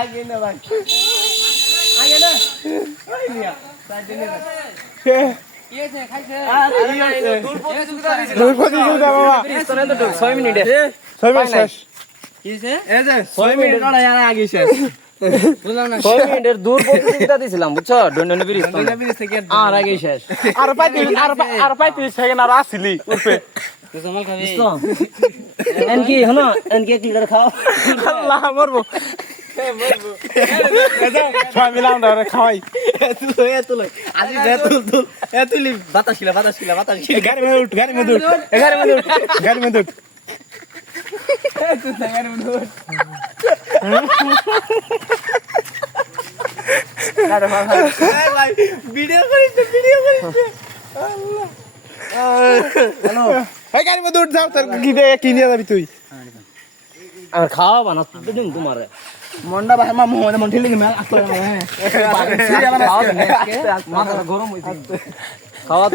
আগে না ভাই আগে না ওই মিয়া সাইডে নে ইয়েছে খাইছে দূর প্রতিযোগিতা বাবা 6 মিনিটে 6 মিনিট শেষ কিছে এই যে 6 মিনিট লড়াই আর আগে শেষ বুঝলাম না 6 মিনিটের দূর প্রতিযোগিতা দিছিলাম বুঝছো ডন্ডনে ব্রিজ ব্রিজ থেকে আর আগে শেষ আর 35 সেকেন্ড আর আসিলি উঠবে জমাল খাবি এনকি হলো এনকি ক্লিয়ার খাও আল্লাহ মরবো সবাই মিলে আমরা খাওয়াই তুই আজি দে তুল তুলি বাতাস খিলা গাড়ি में उठ गाड़ी में उठ गाड़ी में उठ गाड़ी में उठ তুই গাড়ি में উঠ अरे ভাই ভিডিও করিস আল্লাহ हेलो भाई गाड़ी में उठ जाओ তোর কি দে কি নিয়ে যাবি তুই আর খাওয়া বানা দিম তোমারে মন্ডা ভাই মা মোহ মন ঠিলি মেল আসলে খাওয়া মাথা গরম হইছে খাওয়া